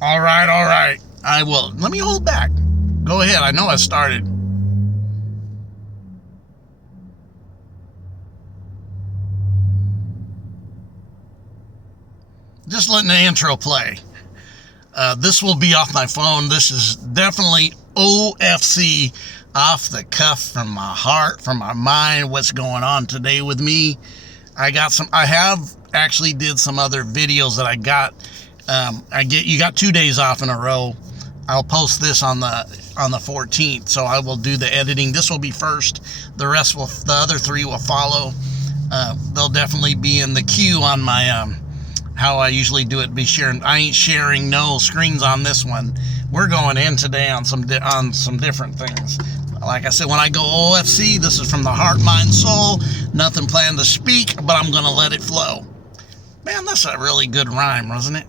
All right, all right. I will. Let me hold back. Go ahead. I know I started. Just letting the intro play. This will be off my phone. This is definitely OFC, off the cuff, from my heart, from my mind. What's going on today with me? I have actually did some other videos that I got. You got 2 days off in a row. I'll post this on the 14th, so I will do the editing. This will be first. The other 3 will follow. They'll definitely be in the queue on my how I usually do it. I ain't sharing no screens on this one. We're going in today on some different things. Like I said, when I go OFC, this is from the heart, mind, soul. Nothing planned to speak, but I'm gonna let it flow. Man, that's a really good rhyme, wasn't it?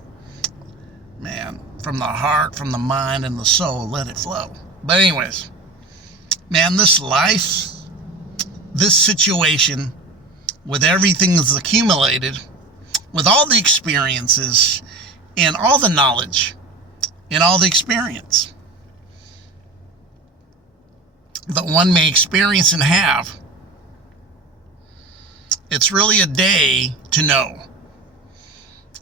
Man, from the heart, from the mind, and the soul, let it flow. But anyways, man, this life, this situation, with everything that's accumulated, with all the experiences and all the knowledge and all the experience that one may experience and have, it's really a day to know.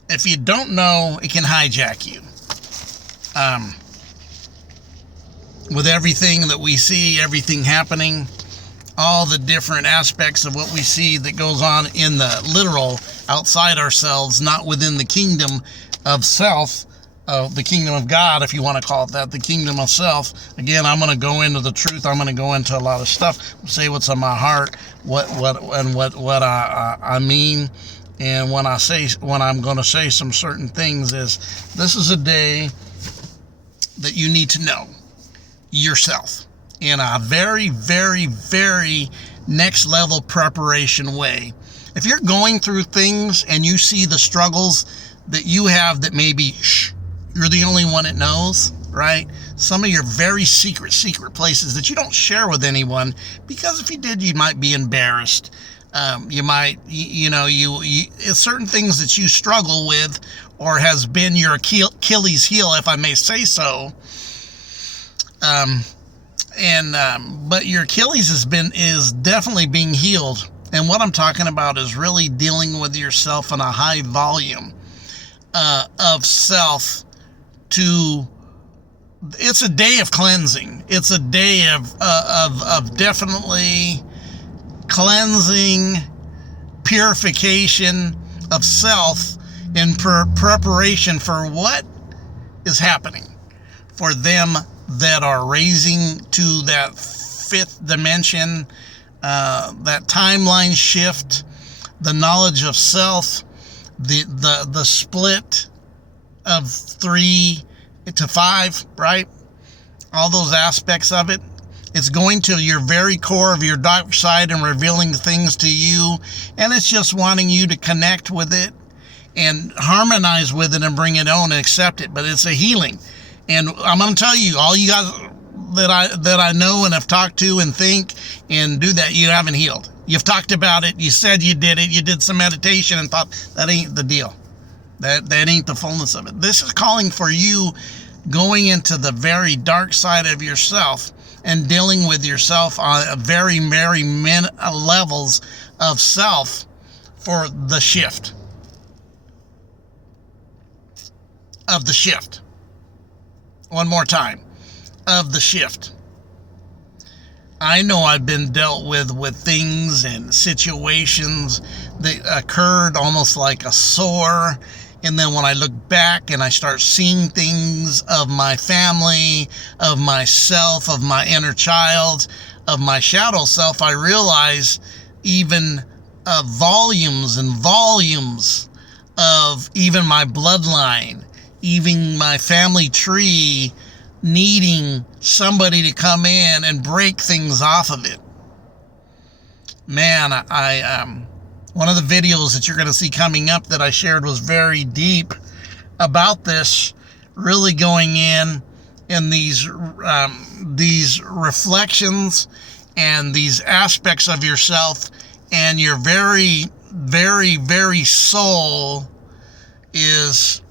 If you don't know, it can hijack you. With everything that we see, everything happening, all the different aspects of what we see that goes on in the literal, outside ourselves, not within the kingdom of self, the kingdom of God, if you want to call it that, the kingdom of self. Again, I'm going to go into the truth. I'm going to go into a lot of stuff, say what's on my heart, what I mean. And when I'm going to say some certain things, is this is a day that you need to know yourself in a very, very, very next level preparation way. If you're going through things and you see the struggles that you have, that maybe you're the only one that knows, right? Some of your very secret places that you don't share with anyone, because if you did, you might be embarrassed. You might, certain things that you struggle with, or has been your Achilles heel, if I may say so. But your Achilles is definitely being healed. And what I'm talking about is really dealing with yourself in a high volume of self. It's a day of cleansing. It's a day of definitely cleansing, purification of self in preparation for what is happening for them that are raising to that 5th dimension, that timeline shift, the knowledge of self, the split of 3 to 5, right? All those aspects of it. It's going to your very core of your dark side and revealing things to you, and it's just wanting you to connect with it and harmonize with it and bring it on and accept it. But it's a healing. And I'm going to tell you, all you guys that I know and have talked to and think and do that, you haven't healed. You've talked about it. You said you did it. You did some meditation and thought that ain't the deal. That ain't the fullness of it. This is calling for you going into the very dark side of yourself and dealing with yourself on a very, very levels of self for the shift. Of the shift. One more time. Of the shift. I know I've been dealt with things and situations that occurred almost like a sore. And then when I look back and I start seeing things of my family, of myself, of my inner child, of my shadow self, I realize even volumes and volumes of even my bloodline, even my family tree, needing somebody to come in and break things off of it. Man, one of the videos that you're going to see coming up that I shared was very deep about this, really going in these reflections and these aspects of yourself, and your very, very, very soul is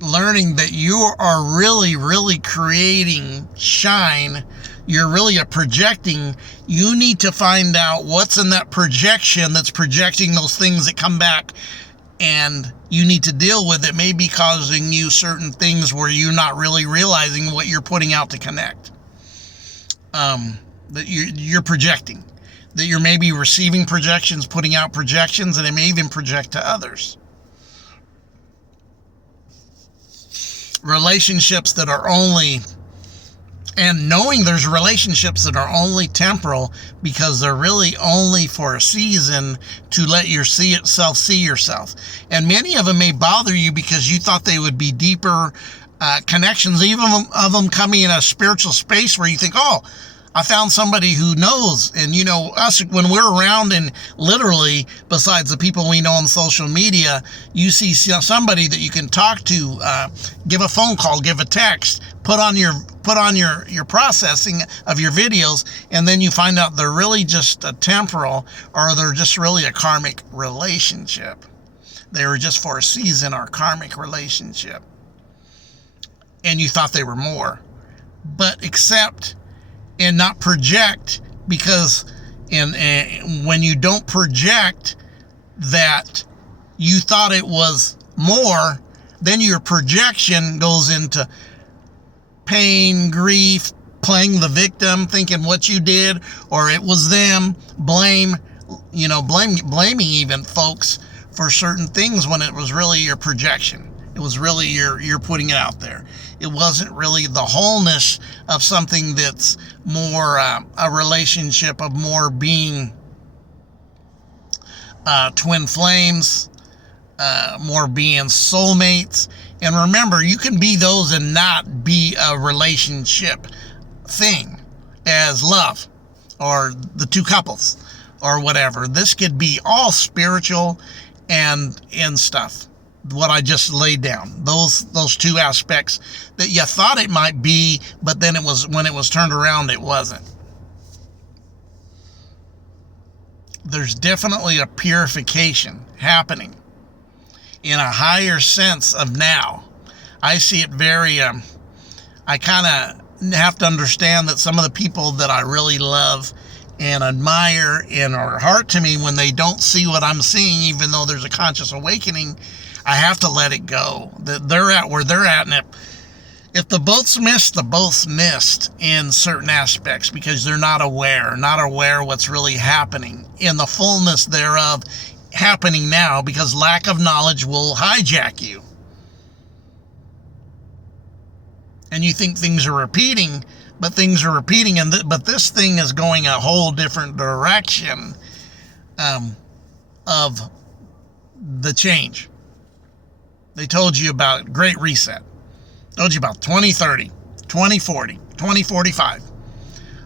learning that you are really, really creating shine. You're really projecting. You need to find out what's in that projection that's projecting those things that come back, and you need to deal with it. May be causing you certain things where you're not really realizing what you're putting out to connect. That you're projecting. That you're maybe receiving projections, putting out projections, and it may even project to others. Relationships that are only, and knowing there's relationships that are only temporal because they're really only for a season to let you see yourself. And many of them may bother you because you thought they would be deeper connections, even of them coming in a spiritual space where you think, oh, I found somebody who knows. And you know, us, when we're around, and literally besides the people we know on social media, you see somebody that you can talk to, give a phone call, give a text, put on your processing of your videos, and then you find out they're really just a temporal, or they're just really a karmic relationship. They were just for a season, or karmic relationship. And you thought they were more. But accept and not project, because when you don't project that you thought it was more, then your projection goes into pain, grief, playing the victim, thinking what you did, or it was them, blaming even folks for certain things when it was really your projection. It was really you're putting it out there. It wasn't really the wholeness of something that's more a relationship of more being twin flames, more being soulmates. And remember, you can be those and not be a relationship thing as love or the two couples or whatever. This could be all spiritual and stuff. What I just laid down, those two aspects that you thought it might be, but then when it was turned around, it wasn't. There's definitely a purification happening in a higher sense of now. I see it very, I kind of have to understand that some of the people that I really love and admire and are heart to me, when they don't see what I'm seeing, even though there's a conscious awakening, I have to let it go. That they're at where they're at, and if the boat's missed, the boat's missed in certain aspects because they're not aware what's really happening in the fullness thereof happening now, because lack of knowledge will hijack you. And you think things are repeating, but things are repeating, but this thing is going a whole different direction of the change. They told you about Great Reset. Told you about 2030, 2040, 2045.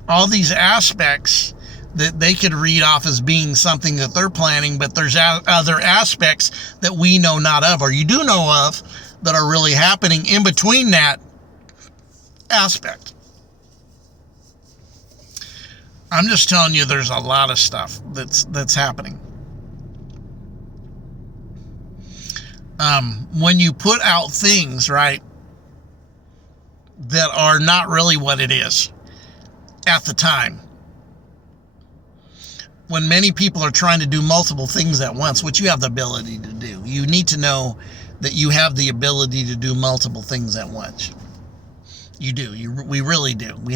All these aspects that they could read off as being something that they're planning, but there's other aspects that we know not of, or you do know of, that are really happening in between that aspect. I'm just telling you, there's a lot of stuff that's happening. When you put out things, right, that are not really what it is at the time, when many people are trying to do multiple things at once, which you have the ability to do, you need to know that you have the ability to do multiple things at once. You do. We really do. We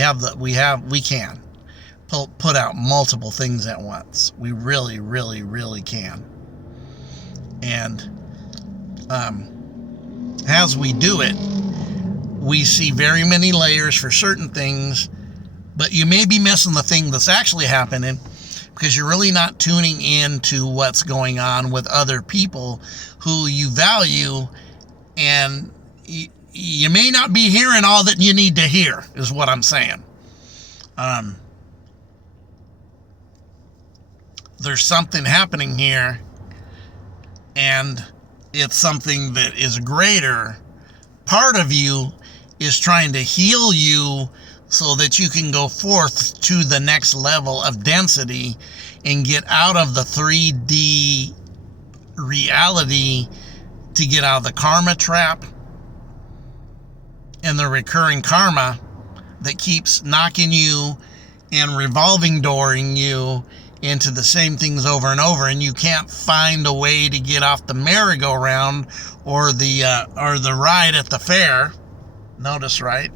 can put out multiple things at once. We really, really, really can. And as we do it, we see very many layers for certain things, but you may be missing the thing that's actually happening because you're really not tuning in to what's going on with other people who you value, and you may not be hearing all that you need to hear, is what I'm saying. There's something happening here, and it's something that is greater. Part of you is trying to heal you so that you can go forth to the next level of density and get out of the 3D reality, to get out of the karma trap, and the recurring karma that keeps knocking you and revolving dooring you into the same things over and over, and you can't find a way to get off the merry-go-round or the ride at the fair. Notice, right?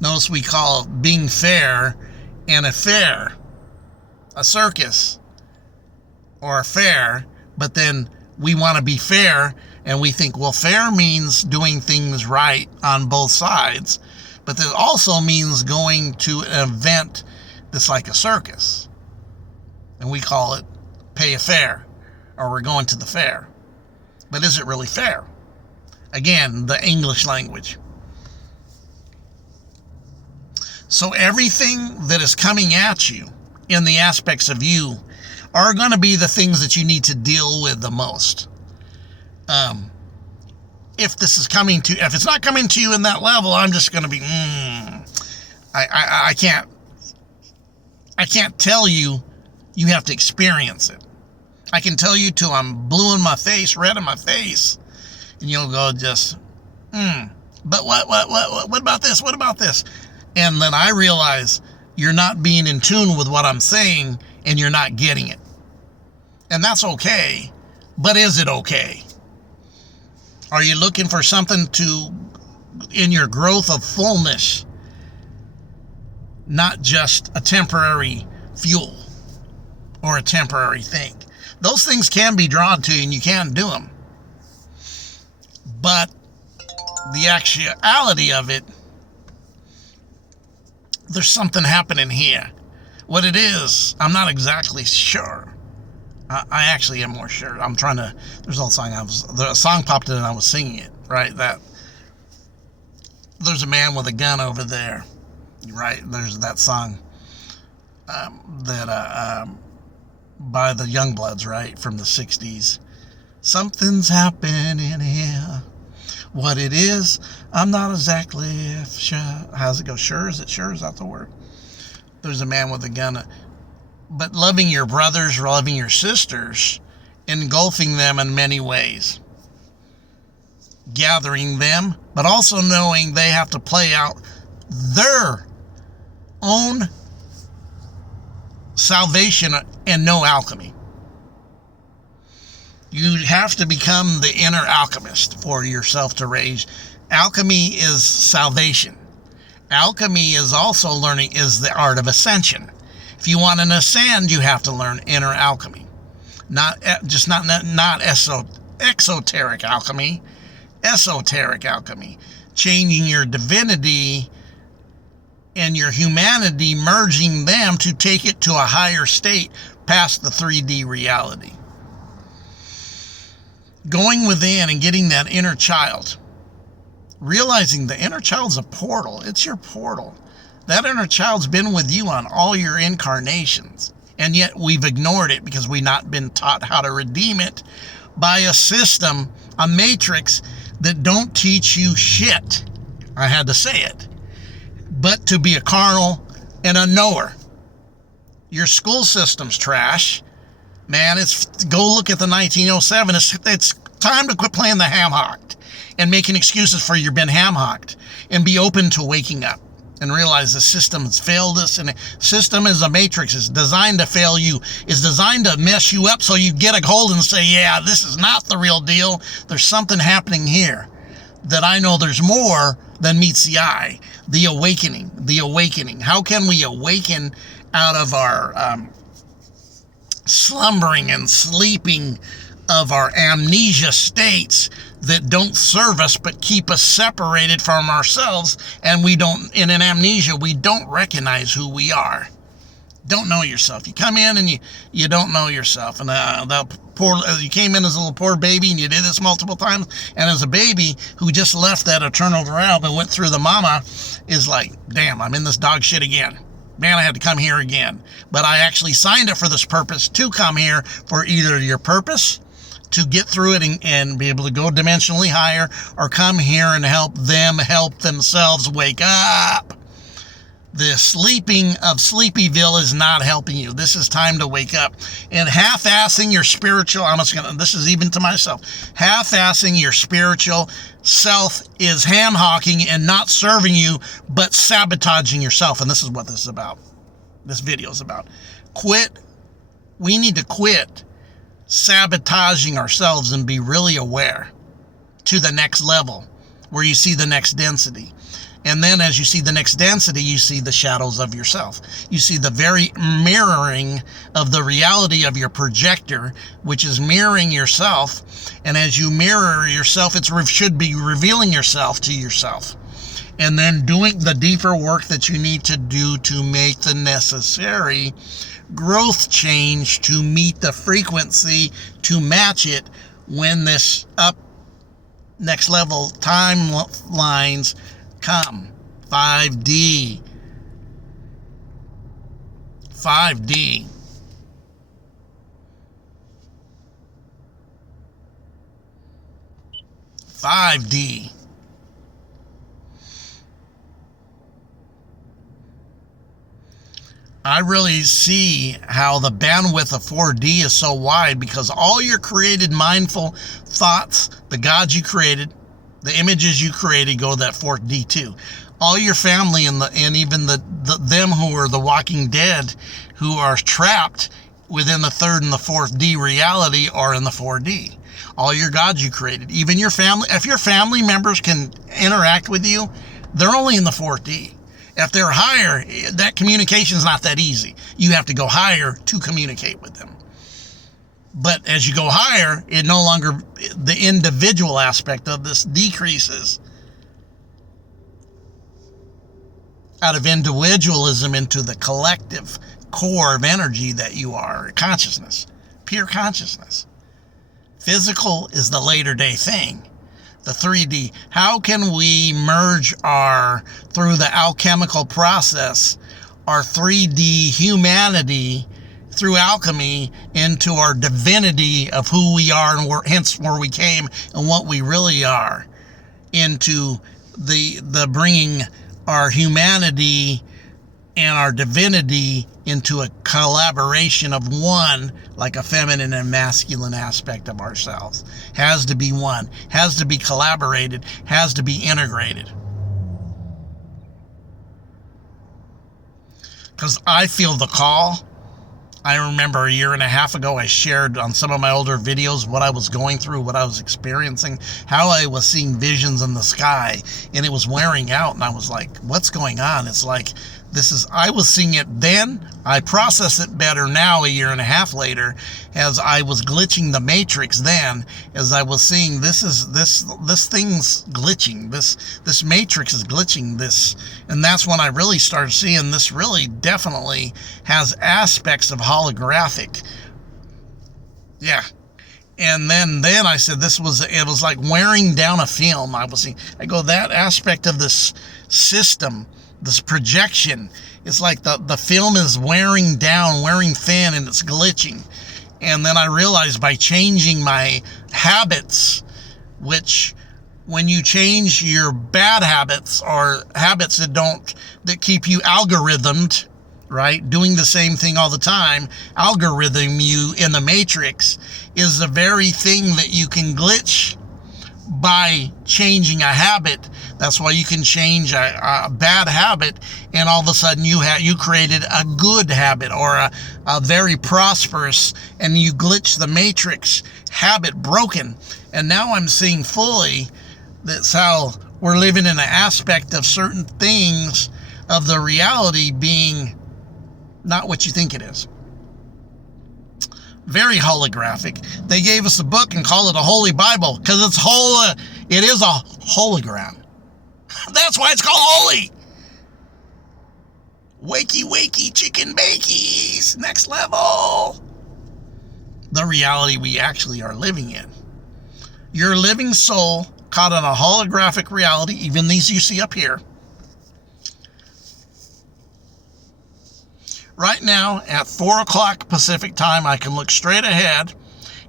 Notice we call being fair and a fair, a circus or a fair, but then we want to be fair, and we think, well, fair means doing things right on both sides, but that also means going to an event that's like a circus, and we call it pay a fare, or we're going to the fair. But is it really fair? Again, the English language. So everything that is coming at you in the aspects of you are going to be the things that you need to deal with the most. If it's not coming to you in that level, I'm just going to be, I can't tell you. You have to experience it. I can tell you till I'm blue in my face, red in my face, and you'll go just, but what about this? What about this? And then I realize you're not being in tune with what I'm saying, and you're not getting it. And that's okay, but is it okay? Are you looking for something in your growth of fullness, not just a temporary fuel or a temporary thing? Those things can be drawn to you, and you can do them. But the actuality of it, there's something happening here. What it is, I'm not exactly sure. I actually am more sure. There's a song the song popped in and I was singing it, right? That there's a man with a gun over there, right? There's that song by the Youngbloods, right? From the 60s. Something's happening here. What it is, I'm not exactly sure. How's it go? Sure? Is it sure? Is that the word? There's a man with a gun. But loving your brothers, loving your sisters, engulfing them in many ways. Gathering them, but also knowing they have to play out their own salvation and no alchemy. You have to become the inner alchemist for yourself to raise. Alchemy is salvation. Alchemy is also is the art of ascension. If you want to ascend, you have to learn inner alchemy. Not exoteric alchemy, esoteric alchemy. Changing your divinity and your humanity, merging them to take it to a higher state past the 3D reality. Going within and getting that inner child. Realizing the inner child's a portal. It's your portal. That inner child's been with you on all your incarnations. And yet we've ignored it because we've not been taught how to redeem it by a system, a matrix that don't teach you shit. I had to say it. But to be a carnal and a knower. Your school system's trash. Man, go look at the 1907. It's time to quit playing the ham-hocked and making excuses for you've been ham-hocked, and be open to waking up and realize the system has failed us. And the system is a matrix. It's designed to fail you. It's designed to mess you up so you get a hold and say, yeah, this is not the real deal. There's something happening here that I know there's more than meets the eye. The awakening. The awakening. How can we awaken out of our slumbering and sleeping of our amnesia states that don't serve us but keep us separated from ourselves, and in an amnesia we don't recognize who we are. Don't know yourself. You come in and you don't know yourself. And you came in as a little poor baby, and you did this multiple times, and as a baby who just left that eternal realm and went through the mama is like, damn, I'm in this dog shit again. Man, I had to come here again. But I actually signed up for this purpose to come here for either your purpose to get through it and be able to go dimensionally higher, or come here and help them help themselves wake up. The sleeping of Sleepyville is not helping you. This is time to wake up. And half-assing your spiritual, this is even to myself, half-assing your spiritual self is ham-hocking and not serving you, but sabotaging yourself. And this is what this is about. This video is about. We need to quit sabotaging ourselves and be really aware to the next level where you see the next density. And then as you see the next density, you see the shadows of yourself. You see the very mirroring of the reality of your projector, which is mirroring yourself. And as you mirror yourself, it should be revealing yourself to yourself. And then doing the deeper work that you need to do to make the necessary growth change to meet the frequency, to match it when this up next level timelines come. 5D. 5D. I really see how the bandwidth of 4D is so wide, because all your created mindful thoughts, the gods you created, the images you created, go to that 4D too. All your family and even them who are the walking dead, who are trapped within the 3rd and the 4th D reality, are in the 4D. All your gods you created, even your family, if your family members can interact with you, they're only in the 4th D. If they're higher, that communication is not that easy. You have to go higher to communicate with them. But as you go higher, it no longer, the individual aspect of this decreases out of individualism into the collective core of energy that you are, consciousness, pure consciousness. Physical is the later day thing. The 3D. How can we merge through the alchemical process, our 3D humanity through alchemy into our divinity of who we are, and hence where we came and what we really are, into the bringing our humanity and our divinity into a collaboration of one, like a feminine and masculine aspect of ourselves. Has to be one, has to be collaborated, has to be integrated. Because I feel the call. I remember a year and a half ago, I shared on some of my older videos what I was going through, what I was experiencing, how I was seeing visions in the sky, and it was wearing out, and I was like, what's going on? It's like, I was seeing it then. I process it better now, a year and a half later, as I was glitching the matrix then, as I was seeing this thing's glitching, this matrix is glitching this, and that's when I really started seeing this really definitely has aspects of holographic. Yeah. And then I said it was like wearing down a film. I go, that aspect of this system, this projection, it's like the film is wearing down, wearing thin, and it's glitching. And then I realized by changing my habits, which when you change your bad habits or habits that keep you algorithmed, right, doing the same thing all the time, algorithm you in the matrix, is the very thing that you can glitch by changing a habit. That's why you can change a bad habit, and all of a sudden you created a good habit, or a very prosperous, and you glitch the matrix, habit broken. And now I'm seeing fully that's how we're living in an aspect of certain things of the reality being not what you think it is. Very holographic. They gave us a book and call it a Holy Bible because it is a hologram. That's why it's called holy. Wakey, wakey, chicken bakies. Next level. The reality we actually are living in. Your living soul caught in a holographic reality, even these you see up here. Right now, at 4 o'clock Pacific time, I can look straight ahead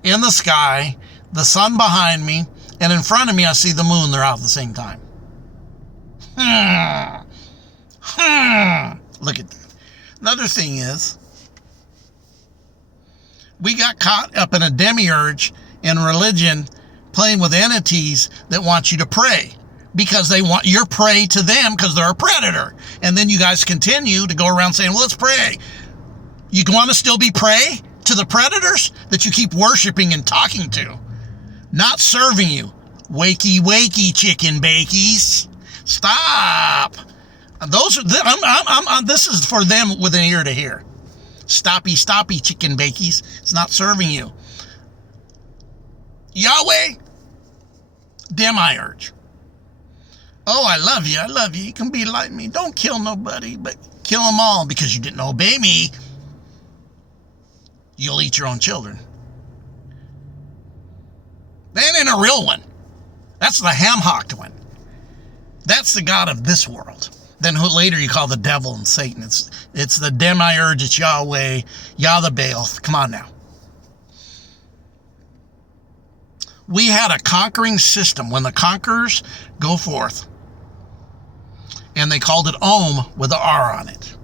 in the sky, the sun behind me, and in front of me, I see the moon. They're out at the same time. Look at that. Another thing is, we got caught up in a demiurge in religion playing with entities that want you to pray because they want your prey to them because they're a predator. And then you guys continue to go around saying, well, let's pray. You want to still be prey to the predators that you keep worshiping and talking to, not serving you. Wakey, wakey, chicken bakies. Stop. This is for them with an ear to hear. Stoppy, stoppy, chicken bakies. It's not serving you. Yahweh, demiurge. Oh, I love you. I love you. You can be like me. Don't kill nobody, but kill them all because you didn't obey me. You'll eat your own children. That ain't a real one. That's the ham-hocked one. That's the God of this world. Then who later you call the devil and Satan. It's the demiurge, it's Yahweh, Yah the Baal. Come on now. We had a conquering system when the conquerors go forth. And they called it Om with an R on it.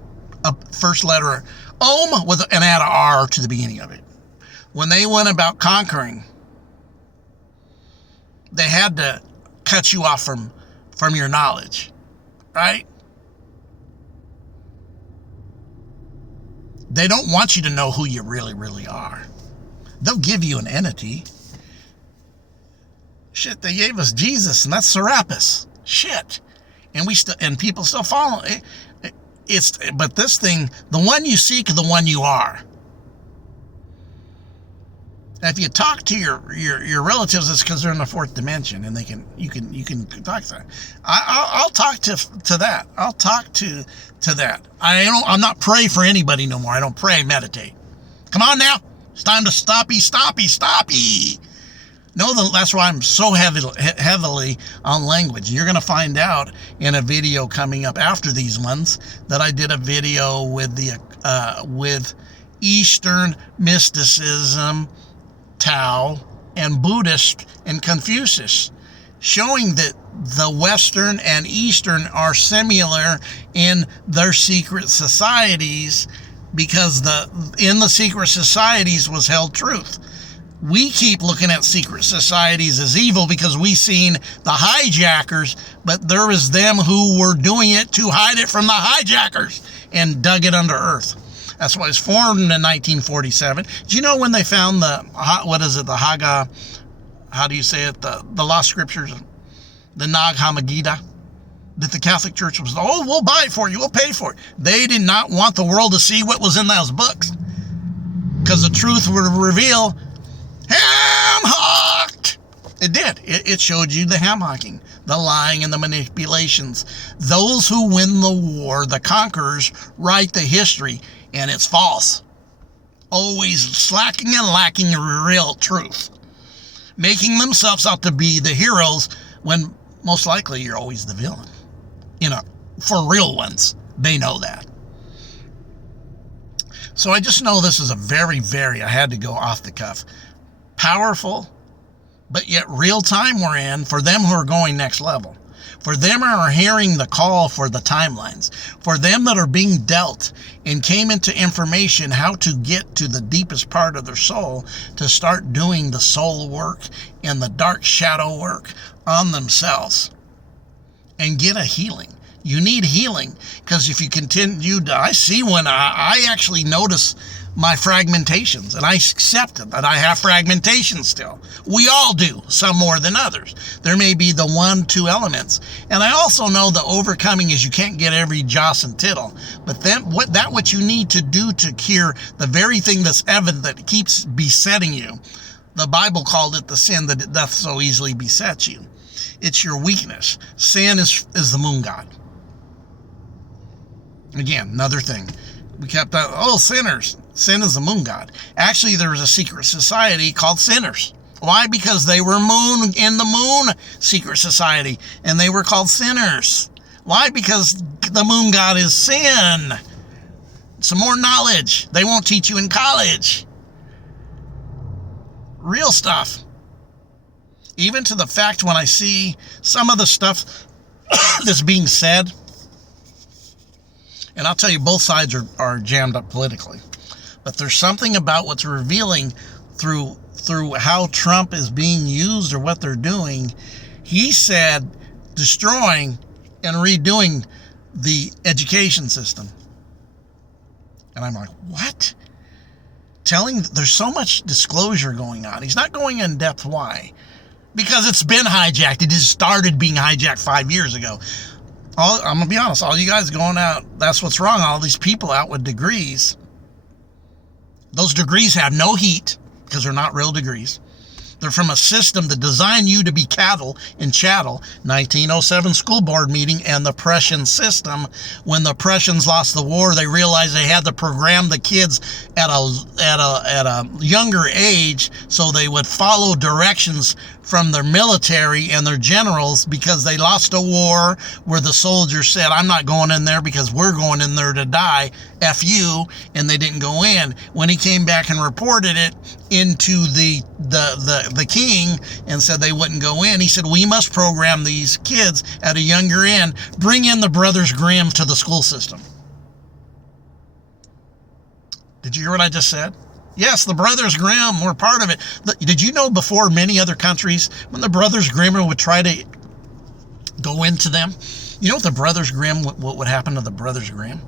A first letter Om with and add an R to the beginning of it. When they went about conquering, they had to cut you off from your knowledge, right? They don't want you to know who you really, really are. They'll give you an entity. Shit, they gave us Jesus, and that's Serapis. Shit. And people still follow it. But this thing, the one you seek, the one you are. If you talk to your relatives, it's because they're in the fourth dimension, and you can talk to them. I'll talk to that. I'll talk to that. I'm not pray for anybody no more. I don't pray, meditate. Come on now, it's time to stoppy. No, that's why I'm so heavily on language. You're gonna find out in a video coming up after these ones that I did a video with Eastern mysticism, Tao, and Buddhist and Confucius, showing that the Western and Eastern are similar in their secret societies because in the secret societies was held truth. We keep looking at secret societies as evil because we seen the hijackers, but there was them who were doing it to hide it from the hijackers and dug it under earth. That's why it was formed in 1947. Do you know when they found the Haga, how do you say it, the lost scriptures, the Nag Hammadi, that the Catholic Church was, we'll buy it for you, we'll pay for it. They did not want the world to see what was in those books because the truth would reveal ham-hocked. It did. It showed you the ham-hocking, the lying, and the manipulations. Those who win the war, the conquerors, write the history, and it's false. Always slacking and lacking real truth. Making themselves out to be the heroes when most likely you're always the villain. For real ones. They know that. So I just know this is a very, very, I had to go off the cuff, powerful, but yet real time we're in for them who are going next level. For them who are hearing the call for the timelines. For them that are being dealt and came into information how to get to the deepest part of their soul to start doing the soul work and the dark shadow work on themselves and get a healing. You need healing because if you continue to, I see when I actually notice my fragmentations, and I accept it, that I have fragmentation still. We all do, some more than others. There may be the 1-2 elements. And I also know the overcoming is you can't get every joss and tittle. But then what you need to do to cure the very thing that's evident that keeps besetting you. The Bible called it the sin that doth so easily beset you. It's your weakness. Sin is the moon god. Again, another thing. We kept sinners. Sin is the moon god. Actually, there was a secret society called sinners. Why? Because they were in the moon secret society, and they were called sinners. Why? Because the moon god is sin. Some more knowledge. They won't teach you in college. Real stuff. Even to the fact when I see some of the stuff that's being said, And I'll tell you, both sides are jammed up politically. But there's something about what's revealing through how Trump is being used or what they're doing. He said destroying and redoing the education system. And I'm like, what? There's so much disclosure going on. He's not going in depth. Why? Because it's been hijacked. It just started being hijacked 5 years ago. I'm going to be honest, all you guys going out, that's what's wrong. All these people out with degrees, those degrees have no heat because they're not real degrees. They're from a system that designed you to be cattle and chattel. 1907 school board meeting and the Prussian system. When the Prussians lost the war, they realized they had to program the kids at a younger age so they would follow directions from their military and their generals, because they lost a war where the soldiers said, I'm not going in there because we're going in there to die, F you, and they didn't go in. When he came back and reported it into the king and said they wouldn't go in, he said, we must program these kids at a younger end. Bring in the Brothers Grimm to the school system. Did you hear what I just said? Yes, the Brothers Grimm were part of it. Did you know before many other countries, when the Brothers Grimm would try to go into them, you know what the Brothers Grimm, what would happen to the Brothers Grimm?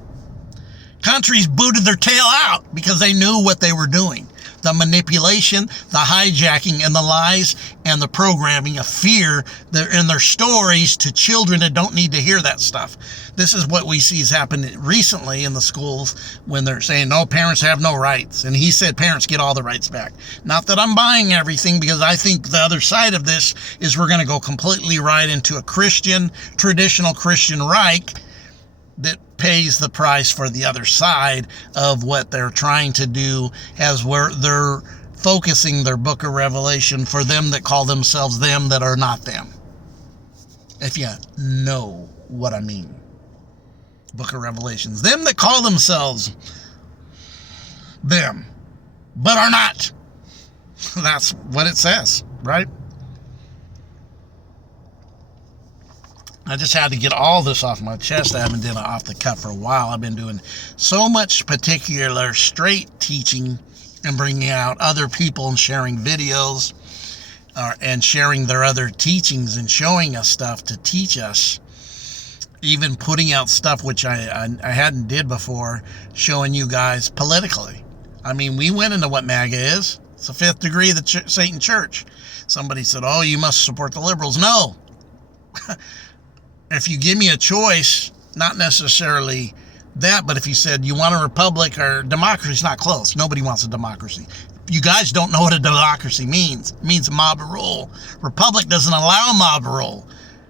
Countries booted their tail out because they knew what they were doing. The manipulation, the hijacking, and the lies, and the programming of fear in their stories to children that don't need to hear that stuff. This is what we see has happened recently in the schools when they're saying, no, parents have no rights. And he said parents get all the rights back. Not that I'm buying everything, because I think the other side of this is we're going to go completely right into a traditional Christian Reich that pays the price for the other side of what they're trying to do, as where they're focusing their book of Revelation for them that call themselves them that are not them. If you know what I mean. Book of Revelations. Them that call themselves them, but are not. That's what it says, right? I just had to get all this off my chest. I haven't done it off the cuff for a while. I've been doing so much particular straight teaching and bringing out other people and sharing videos and sharing their other teachings and showing us stuff to teach us. Even putting out stuff which I hadn't did before, showing you guys politically. I mean, we went into what MAGA is. It's the fifth degree of the Satan Church. Somebody said, oh, you must support the liberals. No. If you give me a choice, not necessarily that, but if you said you want a republic or democracy, it's not close. Nobody wants a democracy. You guys don't know what a democracy means. It means mob rule. Republic doesn't allow mob rule.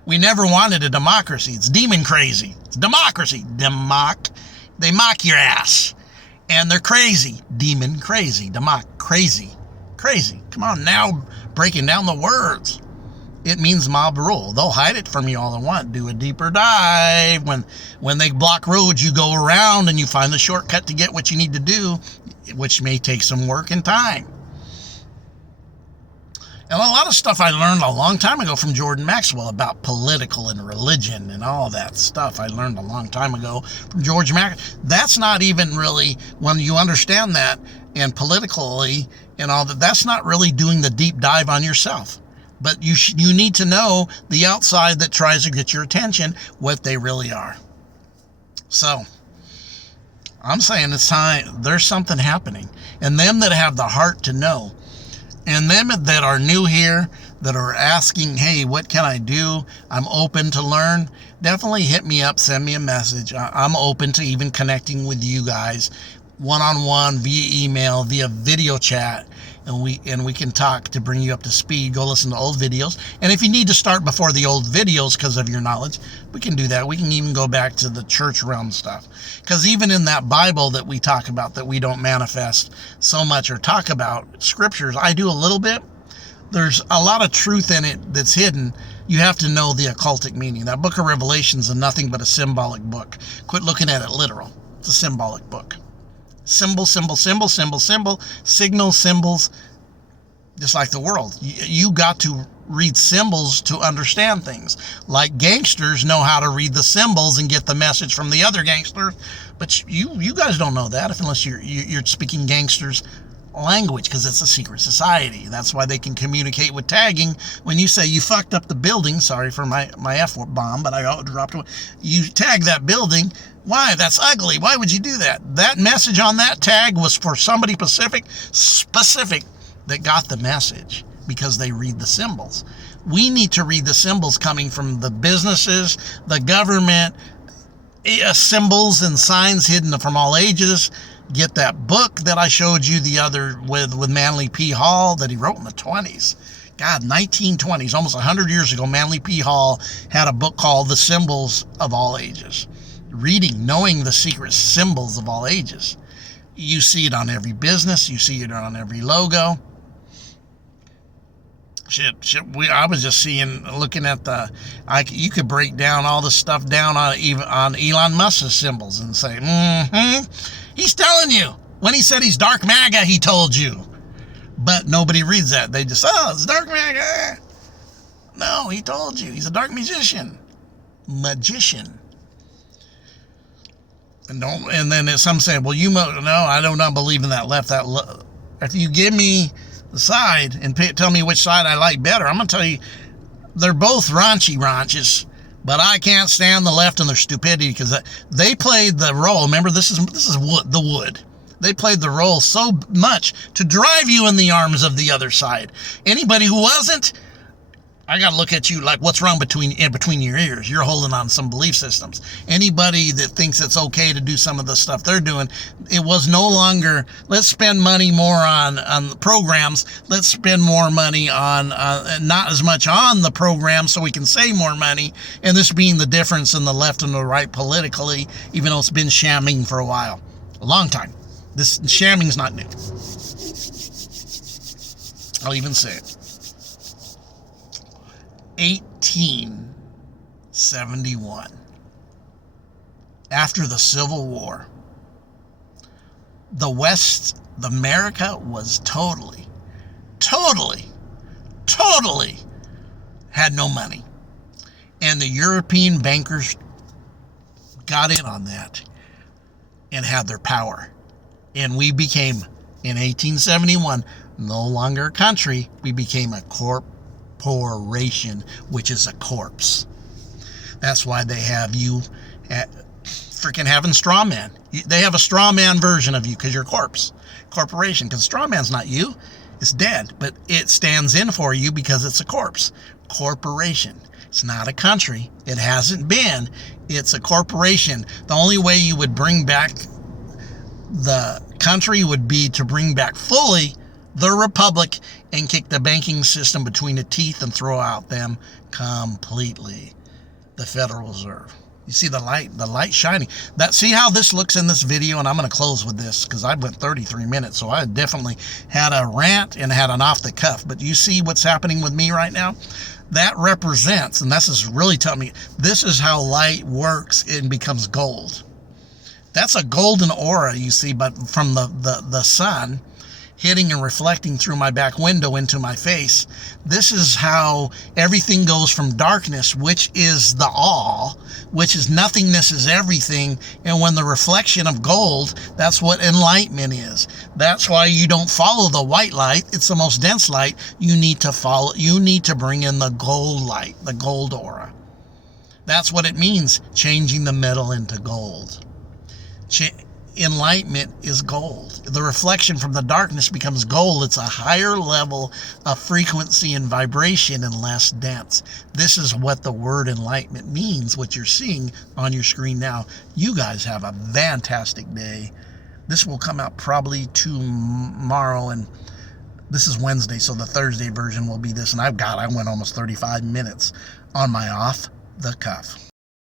We never wanted a democracy. It's demon crazy. It's democracy. They mock your ass. And they're crazy. Demon crazy. Crazy. Crazy. Come on, now breaking down the words. It means mob rule. They'll hide it from you all they want. Do a deeper dive. When they block roads, you go around and you find the shortcut to get what you need to do, which may take some work and time. And a lot of stuff I learned a long time ago from Jordan Maxwell about political and religion and all that stuff. I learned a long time ago from George Maxwell. That's not even really, when you understand that, and politically and all that, that's not really doing the deep dive on yourself. But you need to know the outside that tries to get your attention, what they really are. So, I'm saying it's time. There's something happening. And them that have the heart to know, and them that are new here, that are asking, hey, what can I do? I'm open to learn. Definitely hit me up, send me a message. I'm open to even connecting with you guys one-on-one, via email, via video chat, and we can talk to bring you up to speed. Go listen to old videos. And if you need to start before the old videos because of your knowledge, we can do that. We can even go back to the church realm stuff. Because even in that Bible that we talk about, that we don't manifest so much or talk about, scriptures, I do a little bit. There's a lot of truth in it that's hidden. You have to know the occultic meaning. That book of Revelation is nothing but a symbolic book. Quit looking at it literal. It's a symbolic book. Symbol, symbol, symbol, symbol, symbol, signals, symbols, just like the world. You got to read symbols to understand things. Like gangsters know how to read the symbols and get the message from the other gangsters, But you guys don't know that unless you're speaking gangsters language, because it's a secret society. That's why they can communicate with tagging. When you say you fucked up the building, sorry for my F-bomb, but I dropped it. You tag that building. Why? That's ugly. Why would you do that? That message on that tag was for somebody specific that got the message, because they read the symbols. We need to read the symbols coming from the businesses, the government, symbols and signs hidden from all ages. Get that book that I showed you the other with Manly P. Hall that he wrote in the 20s. God, 1920s, almost 100 years ago, Manly P. Hall had a book called The Symbols of All Ages. Reading, knowing the secret symbols of all ages. You see it on every business. You see it on every logo. I was just looking at you could break down all this stuff down on Elon Musk's symbols and say, he's telling you. When he said he's dark MAGA, he told you. But nobody reads that. They just, it's dark MAGA. No, he told you. He's a dark magician. And then some say, well, no, I do not believe in that left. If you give me the side and tell me which side I like better, I'm going to tell you they're both raunches, but I can't stand the left and their stupidity, because they played the role. Remember, this is the wood. They played the role so much to drive you in the arms of the other side. Anybody who wasn't, I got to look at you like, what's wrong between your ears? You're holding on some belief systems. Anybody that thinks it's okay to do some of the stuff they're doing, it was no longer, let's spend money more on programs. Let's spend more money on, not as much on the program so we can save more money. And this being the difference in the left and the right politically, even though it's been shamming for a while, a long time. This shamming's not new. I'll even say it. 1871. After the Civil War, the West, America was totally had no money. And the European bankers got in on that and had their power. And we became, in 1871, no longer a country. We became a corporation, which is a corpse. That's why they have you freaking having straw man. They have a straw man version of you because you're a corporation, because straw man's not you, it's dead, but it stands in for you because it's a corpse. Corporation. It's not a country. It hasn't been. It's a corporation. The only way you would bring back the country would be to bring back fully the republic and kick the banking system between the teeth and throw out them completely. The Federal Reserve. You see the light shining. See how this looks in this video? And I'm going to close with this because I went 33 minutes. So I definitely had a rant and had an off the cuff. But you see what's happening with me right now? That represents, and this is really telling me, this is how light works and becomes gold. That's a golden aura, you see, but from the sun hitting and reflecting through my back window into my face. This is how everything goes from darkness, which is the all, which is nothingness is everything. And when the reflection of gold, that's what enlightenment is. That's why you don't follow the white light. It's the most dense light. You need to bring in the gold light, the gold aura. That's what it means, changing the metal into gold. Enlightenment is gold. The reflection from the darkness becomes gold. It's a higher level of frequency and vibration and less dense. This is what the word enlightenment means, what you're seeing on your screen now. You guys have a fantastic day. This will come out probably tomorrow, and this is Wednesday, so the Thursday version will be this. And I went almost 35 minutes on my off the cuff.